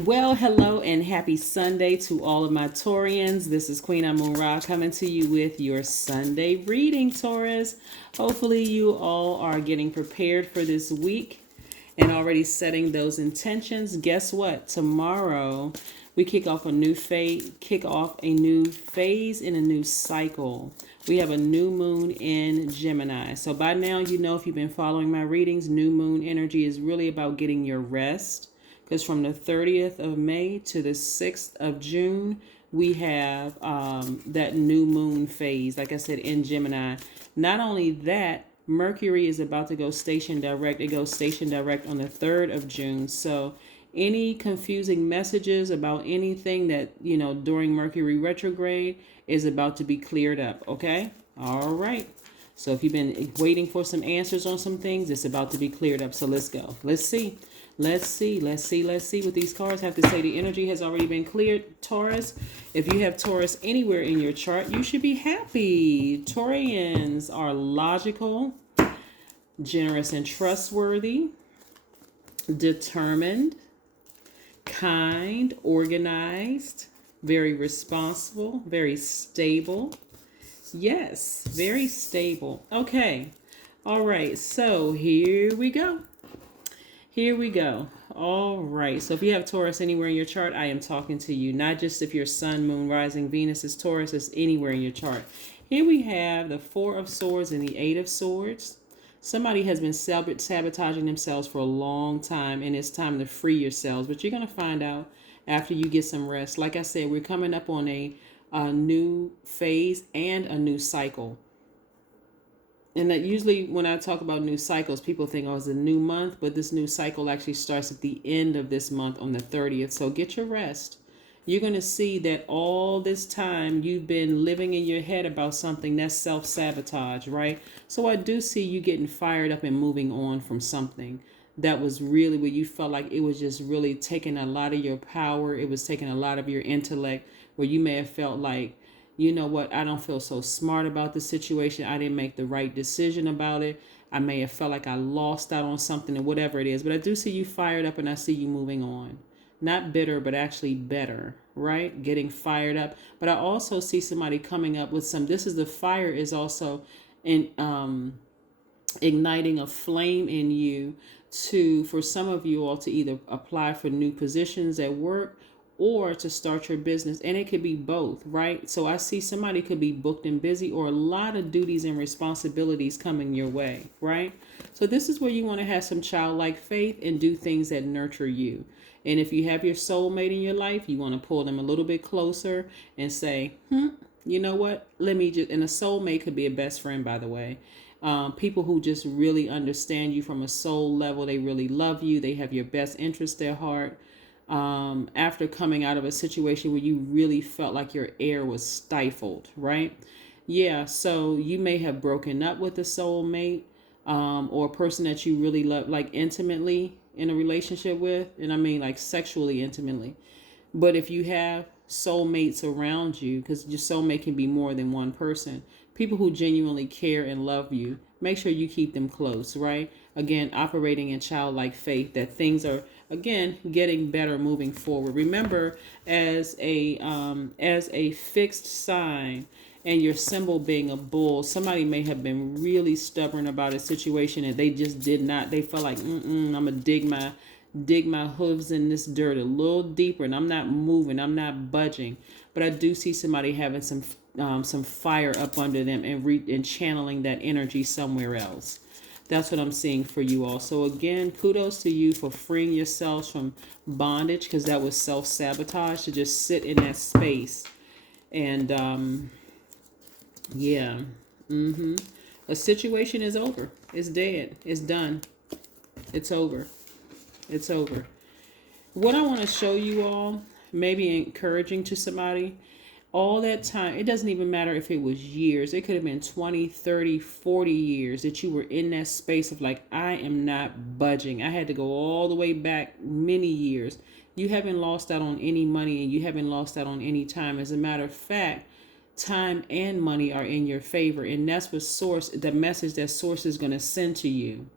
Well, hello and happy Sunday to all of my Taurians. This is Queen Amun Ra coming to you with your Sunday reading, Taurus. Hopefully, you all are getting prepared for this week and already setting those intentions. Guess what? Tomorrow we kick off a new phase in a new cycle. We have a new moon in Gemini. So by now, you know, if you've been following my readings, new moon energy is really about getting your rest, because from the 30th of May to the 6th of June, we have that new moon phase, like I said, in Gemini. Not only that, Mercury is about to go station direct. It goes station direct on the 3rd of June. So any confusing messages about anything that, during Mercury retrograde is about to be cleared up, okay? All right. So if you've been waiting for some answers on some things, it's about to be cleared up. So let's go. Let's see what these cards have to say. The energy has already been cleared, Taurus. If you have Taurus anywhere in your chart, you should be happy. Taurians are logical, generous and trustworthy, determined, kind, organized, very responsible, very stable. Yes, very stable. Okay. All right. So here we go. All right. So if you have Taurus anywhere in your chart, I am talking to you. Not just if your sun, moon, rising, Venus is Taurus, it's anywhere in your chart. Here we have the Four of Swords and the Eight of Swords. Somebody has been sabotaging themselves for a long time, and it's time to free yourselves. But you're going to find out after you get some rest. Like I said, we're coming up on a new phase and a new cycle. And that usually when I talk about new cycles, people think, oh, it's a new month, but this new cycle actually starts at the end of this month on the 30th. So get your rest. You're going to see that all this time you've been living in your head about something. That's self-sabotage, right? So I do see you getting fired up and moving on from something that was really where you felt like it was just really taking a lot of your power. It was taking a lot of your intellect, where you may have felt like, you know what, I don't feel so smart about the situation. I didn't make the right decision about it. I may have felt like I lost out on something or whatever it is. But I do see you fired up and I see you moving on. Not bitter, but actually better, right? Getting fired up. But I also see somebody coming up with the fire is also in igniting a flame in you for some of you all to either apply for new positions at work or to start your business. And it could be both, right? So I see somebody could be booked and busy, or a lot of duties and responsibilities coming your way, right? So this is where you want to have some childlike faith and do things that nurture you. And if you have your soulmate in your life, you want to pull them a little bit closer and say, you know what? And a soulmate could be a best friend, by the way. People who just really understand you from a soul level. They really love you. They have your best interest at heart. After coming out of a situation where you really felt like your air was stifled, right? Yeah, so you may have broken up with a soulmate, or a person that you really love, like intimately in a relationship with, and I mean like sexually intimately. But if you have soulmates around you, because your soulmate can be more than one person, people who genuinely care and love you, make sure you keep them close, right? Again, operating in childlike faith that things are, again, getting better moving forward. Remember, as a fixed sign and your symbol being a bull, somebody may have been really stubborn about a situation and they just did not. They felt like, I'm gonna dig my hooves in this dirt a little deeper, and I'm not moving, I'm not budging. But I do see somebody having some fire up under them and channeling that energy somewhere else. That's what I'm seeing for you all. So again, kudos to you for freeing yourselves from bondage, because that was self-sabotage, to just sit in that space. And yeah. A situation is over. It's dead. It's done. It's over. It's over. What I want to show you all, maybe encouraging to somebody, all that time, it doesn't even matter if it was years. It could have been 20, 30, 40 years that you were in that space of like, I am not budging. I had to go all the way back many years. You haven't lost out on any money, and you haven't lost out on any time. As a matter of fact, time and money are in your favor. And that's what the message that Source is going to send to you.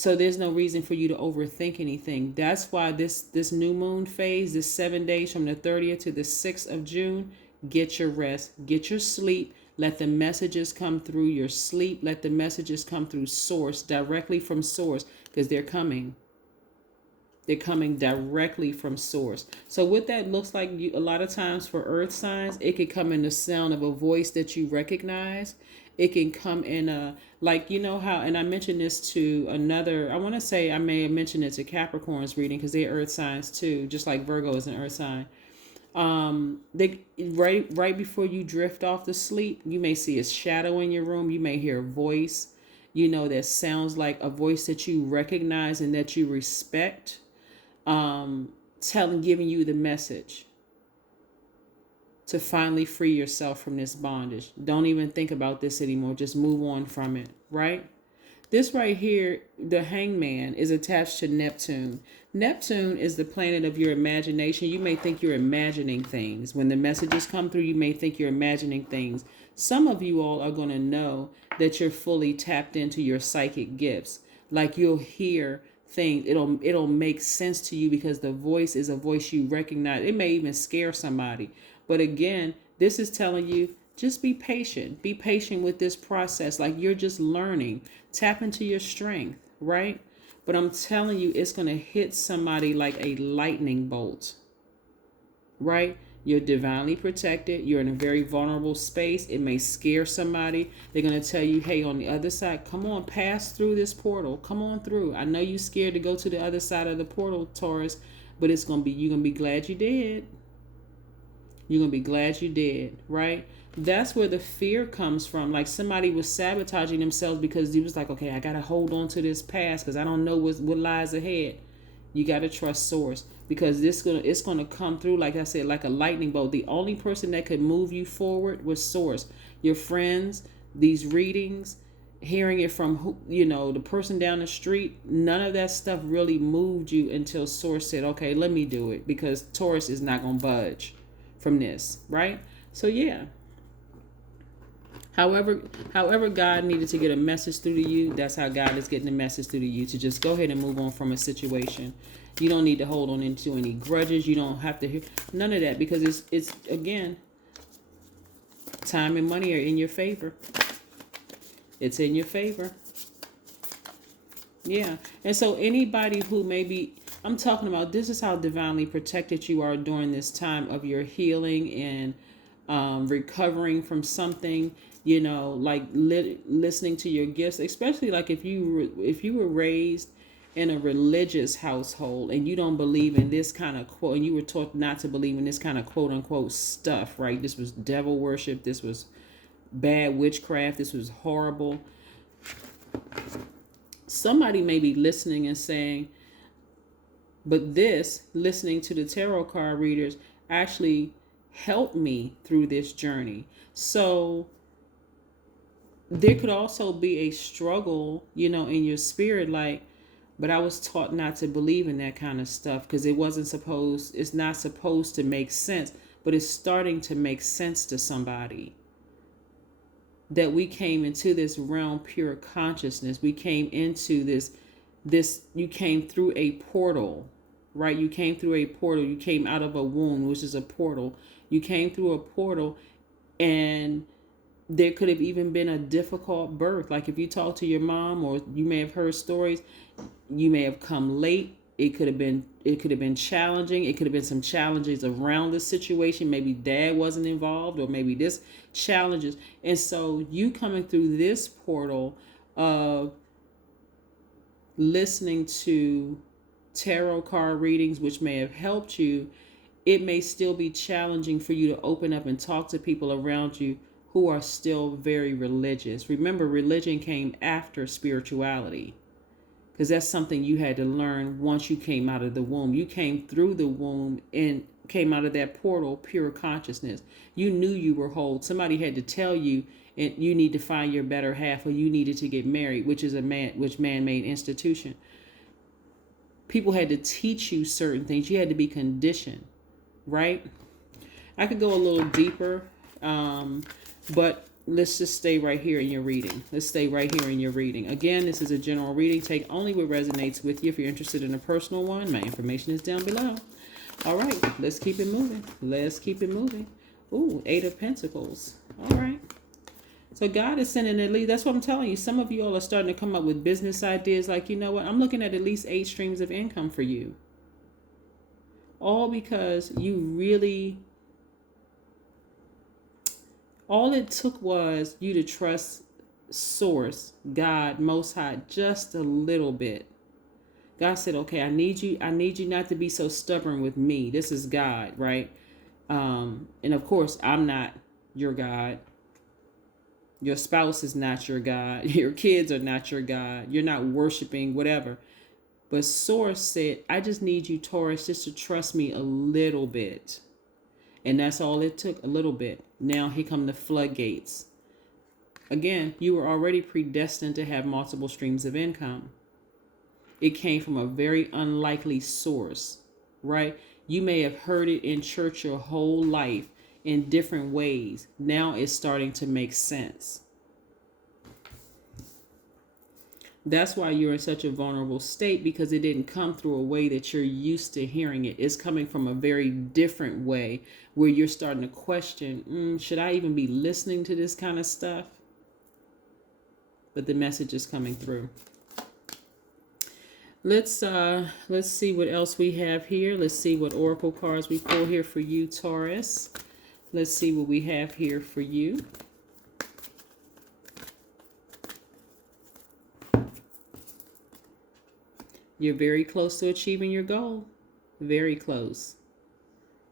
So there's no reason for you to overthink anything. That's why this new moon phase, this 7 days from the 30th to the 6th of June, get your rest, get your sleep. Let the messages come through your sleep. Let the messages come through source, directly from source, because they're coming. They're coming directly from source. So what that looks like, a lot of times for earth signs, it could come in the sound of a voice that you recognize. It can come in a, like, you know how, and I mentioned this to another, I want to say I may have mentioned it to Capricorn's reading because they're earth signs too, just like Virgo is an earth sign. They right before you drift off to sleep, you may see a shadow in your room. You may hear a voice, that sounds like a voice that you recognize and that you respect, giving you the message to finally free yourself from this bondage. Don't even think about this anymore. Just move on from it, right? This right here, the hangman, is attached to Neptune. Neptune is the planet of your imagination. You may think you're imagining things. When the messages come through, you may think you're imagining things. Some of you all are going to know that you're fully tapped into your psychic gifts. Like you'll hear things. It'll make sense to you because the voice is a voice you recognize. It may even scare somebody. But again, this is telling you, just be patient. Be patient with this process. Like you're just learning. Tap into your strength, right? But I'm telling you, it's going to hit somebody like a lightning bolt, right? You're divinely protected. You're in a very vulnerable space. It may scare somebody. They're going to tell you, hey, on the other side, come on, pass through this portal. Come on through. I know you're scared to go to the other side of the portal, Taurus, but you're going to be glad you did. You're going to be glad you did, right? That's where the fear comes from. Like somebody was sabotaging themselves because he was like, okay, I got to hold on to this past because I don't know what lies ahead. You got to trust source because it's going to come through, like I said, like a lightning bolt. The only person that could move you forward was source. Your friends, these readings, hearing it from, the person down the street, none of that stuff really moved you until source said, okay, let me do it, because Taurus is not going to budge from this, right? So yeah. However God needed to get a message through to you, that's how God is getting a message through to you, to just go ahead and move on from a situation. You don't need to hold on into any grudges. You don't have to hear none of that, because it's again, time and money are in your favor. It's in your favor. Yeah. And so anybody who maybe, I'm talking about, this is how divinely protected you are during this time of your healing and recovering from something, like listening to your gifts, especially like if you were raised in a religious household and you don't believe in this kind of quote, and you were taught not to believe in this kind of quote unquote stuff, right? This was devil worship. This was bad witchcraft. This was horrible. Somebody may be listening and saying, but listening to the tarot card readers actually helped me through this journey. So there could also be a struggle, in your spirit, like, but I was taught not to believe in that kind of stuff because it's not supposed to make sense, but it's starting to make sense to somebody. That we came into this realm pure consciousness. We came into this, you came through a portal, right? You came through a portal. You came out of a womb, which is a portal. You came through a portal, and there could have even been a difficult birth. Like if you talk to your mom, or you may have heard stories, you may have come late. It could have been challenging. It could have been some challenges around the situation. Maybe dad wasn't involved, or maybe this challenges. And so you coming through this portal of listening to tarot card readings, which may have helped you, it may still be challenging for you to open up and talk to people around you who are still very religious. Remember, religion came after spirituality, because that's something you had to learn once you came out of the womb. You came through the womb and came out of that portal, pure consciousness. You knew you were whole. Somebody had to tell you, and you need to find your better half, or you needed to get married, which is man-made institution. People had to teach you certain things. You had to be conditioned, right? I could go a little deeper, but let's just stay right here in your reading. Let's stay right here in your reading. Again, this is a general reading. Take only what resonates with you. If you're interested in a personal one, my information is down below. All right, let's keep it moving. Let's keep it moving. Ooh, 8 of Pentacles. All right. So God is sending at least, that's what I'm telling you. Some of you all are starting to come up with business ideas like, you know what, I'm looking at least 8 streams of income for you. All because you really, all it took was you to trust Source, God, Most High, just a little bit. God said, okay, I need you not to be so stubborn with me. This is God, right? And of course, I'm not your God. Your spouse is not your God. Your kids are not your God. You're not worshiping whatever. But Source said, I just need you, Taurus, just to trust me a little bit. And that's all it took, a little bit. Now here come the floodgates. Again, you were already predestined to have multiple streams of income. It came from a very unlikely source, right? You may have heard it in church your whole life in different ways. Now it's starting to make sense. That's why you're in such a vulnerable state, because it didn't come through a way that you're used to hearing it. It's coming from a very different way where you're starting to question, should I even be listening to this kind of stuff? But the message is coming through. Let's see what else we have here. Let's see what oracle cards we pull here for you, Taurus. Let's see what we have here for you. You're very close to achieving your goal. Very close.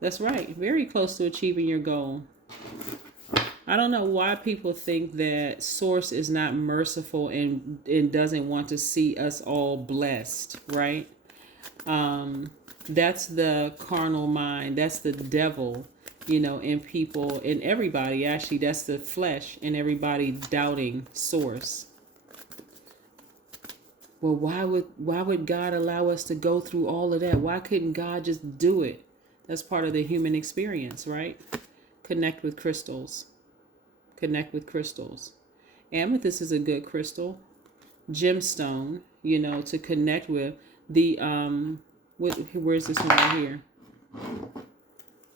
That's right. Very close to achieving your goal. I don't know why people think that Source is not merciful and doesn't want to see us all blessed, right? That's the carnal mind. That's the devil, in people, in everybody. Actually, that's the flesh in everybody doubting Source. Well, why would God allow us to go through all of that? Why couldn't God just do it? That's part of the human experience, right? Connect with crystals. Connect with crystals. Amethyst is a good crystal. Gemstone, to connect with. The where's this one right here?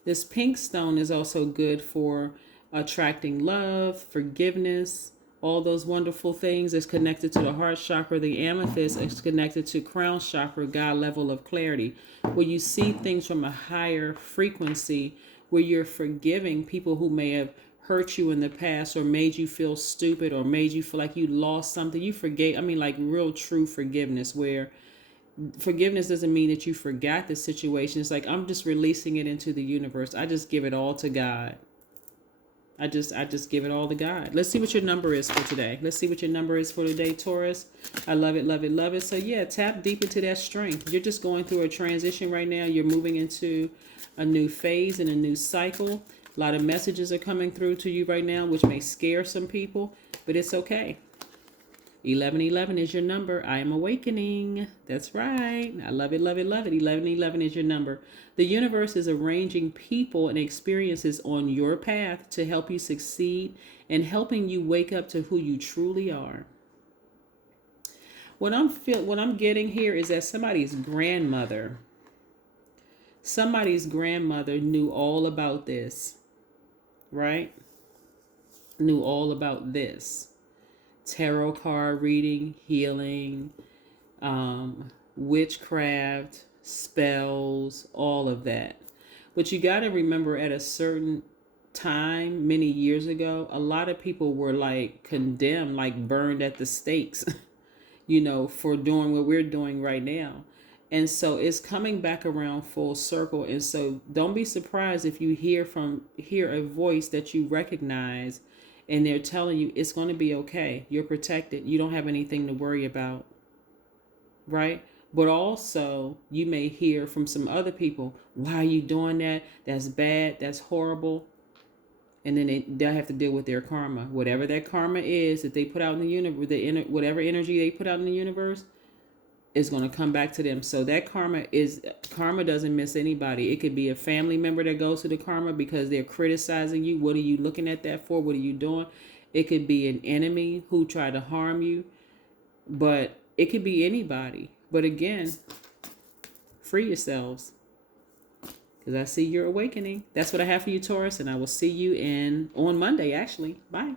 This pink stone is also good for attracting love, forgiveness, all those wonderful things. Is connected to the heart chakra. The amethyst is connected to crown chakra, God level of clarity, where you see things from a higher frequency, where you're forgiving people who may have hurt you in the past or made you feel stupid or made you feel like you lost something. You forgave. Like real true forgiveness, where forgiveness doesn't mean that you forgot the situation. It's like, I'm just releasing it into the universe. I just give it all to God. I just give it all to God. Let's see what your number is for today. Let's see what your number is for today, Taurus. I love it, love it, love it. So yeah, tap deep into that strength. You're just going through a transition right now. You're moving into a new phase and a new cycle. A lot of messages are coming through to you right now, which may scare some people, but it's okay. 1111 is your number. I am awakening. That's right. I love it, love it, love it. 1111 is your number. The universe is arranging people and experiences on your path to help you succeed and helping you wake up to who you truly are. What I'm getting here is that somebody's grandmother knew all about this, right? Knew all about this. Tarot card reading, healing, witchcraft, spells, all of that. But you got to remember, at a certain time, many years ago, a lot of people were like condemned, like burned at the stakes, for doing what we're doing right now. And so it's coming back around full circle. And so don't be surprised if you hear a voice that you recognize, and they're telling you it's going to be okay. You're protected. You don't have anything to worry about. Right? But also, you may hear from some other people, why are you doing that? That's bad. That's horrible. And then they'll have to deal with their karma. Whatever that karma is that they put out in the universe, whatever energy they put out in the universe, is going to come back to them. So that karma doesn't miss anybody. It could be a family member that goes to the karma because they're criticizing you. What are you looking at that for? What are you doing? It could be an enemy who tried to harm you, but it could be anybody. But again, free yourselves, because I see you're awakening. That's what I have for you, Taurus, and I will see you on Monday, actually. Bye.